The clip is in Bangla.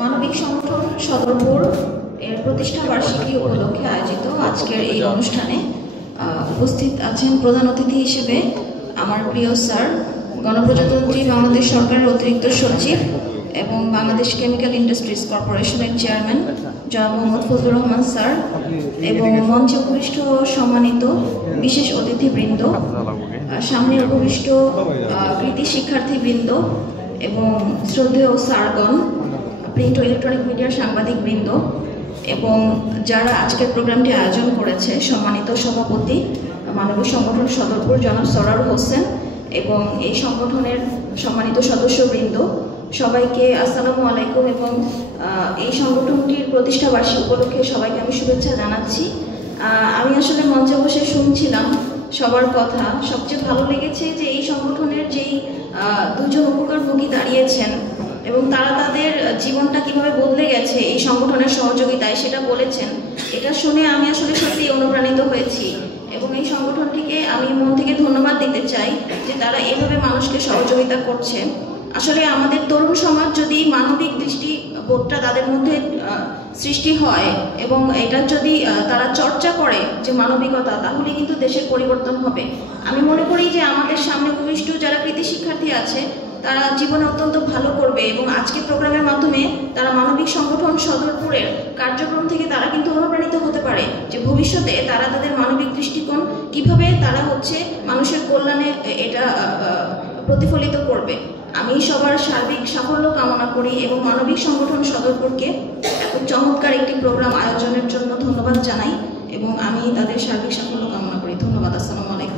মানবিক সংগঠন সদরপুর এর প্রতিষ্ঠা বার্ষিকী উপলক্ষে আয়োজিত আজকের এই অনুষ্ঠানে উপস্থিত আছেন প্রধান অতিথি হিসেবে আমার প্রিয় স্যার, গণপ্রজাতন্ত্রী বাংলাদেশ সরকারের অতিরিক্ত সচিব এবং বাংলাদেশ কেমিক্যাল ইন্ডাস্ট্রিজ কর্পোরেশনের চেয়ারম্যান জনাব মোহাম্মদ ফজলুর রহমান স্যার এবং মঞ্চে উপবিষ্ট সম্মানিত বিশেষ অতিথিবৃন্দ, সামনে উপবিষ্ট কৃতি শিক্ষার্থীবৃন্দ এবং শ্রদ্ধেয় স্যারগণ, প্রিন্ট ও ইলেকট্রনিক মিডিয়ার সাংবাদিকবৃন্দ এবং যারা আজকের প্রোগ্রামটি আয়োজন করেছে, সম্মানিত সভাপতি মানবিক সংগঠন সদরপুর জনাব সরার হোসেন এবং এই সংগঠনের সম্মানিত সদস্যবৃন্দ, সবাইকে আসসালামু আলাইকুম। এবং এই সংগঠনটির প্রতিষ্ঠা বার্ষিকী উপলক্ষে সবাইকে আমি শুভেচ্ছা জানাচ্ছি। আমি আসলে মঞ্চে বসে শুনছিলাম সবার কথা। সবচেয়ে ভালো লেগেছে যে এই সংগঠনের যেই দুজন উপকারভোগী দাঁড়িয়েছেন এবং তারা তাদের জীবনটা কিভাবে বদলে গেছে এই সংগঠনের সহযোগিতায় সেটা বলেছেন। এটা শুনে আমি আসলে সত্যি অনুপ্রাণিত হয়েছি এবং এই সংগঠনটিকে আমি মন থেকে ধন্যবাদ দিতে চাই যে তারা এভাবে মানুষকে সহযোগিতা করছে। আসলে আমাদের তরুণ সমাজ যদি মানবিক দৃষ্টিবোধটা তাদের মধ্যে সৃষ্টি হয় এবং এটা যদি তারা চর্চা করে যে মানবিকতা, তাহলে কিন্তু দেশের পরিবর্তন হবে। আমি মনে করি যে আমাদের সামনে উপবিষ্ট যারা কৃতি শিক্ষার্থী আছে তারা জীবনে অত্যন্ত ভালো করবে এবং আজকের প্রোগ্রামের মাধ্যমে তারা মানবিক সংগঠন সদরপুরের কার্যক্রম থেকে তারা কিন্তু অনুপ্রাণিত হতে পারে যে ভবিষ্যতে তারা তাদের মানবিক দৃষ্টিকোণ কিভাবে তারা মানুষের কল্যাণে এটা প্রতিফলিত করবে। আমি সবার সার্বিক সাফল্য কামনা করি এবং মানবিক সংগঠন সদরপুরকে এত চমৎকার একটি প্রোগ্রাম আয়োজনের জন্য ধন্যবাদ জানাই এবং আমি তাদের সার্বিক সাফল্য কামনা করি। ধন্যবাদ। আসসালামু আলাইকুম।